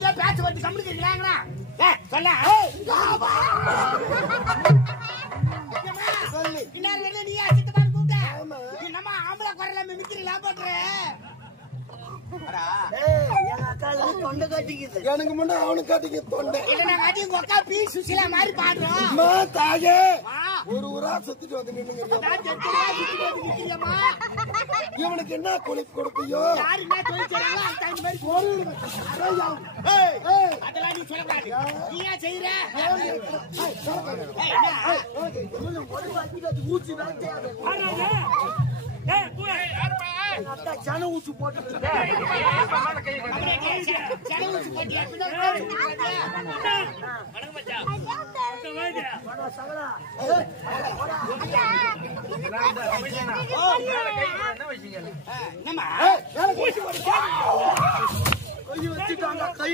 பேச்சு வந்து கம்முனிக்கிறீங்களா? சொல்ல நீ சித்தப்பான்னு கூப்பிட்ட என்னமா ஆம்பளை குரல மிமிக்கிறீங்களா போட்டுற? எனக்கு முன்ன அவனுக்கு காட்டிக்க தொண்டை உக்கா பி சுசிலா மாதிரி பாடுறோம். தாயே ஒரு ஊரா சுத்திட்டு வந்து நின்னுங்க. இவனுக்கு என்ன கொழுப்பு கொடுப்பியோ அதெல்லாம் நீ சொல்லக்கூடாது. நீ ஏன் செய்யற? ஊச்சி போட்டு என்னம்மா கை வச்சுட்டாங்க. கை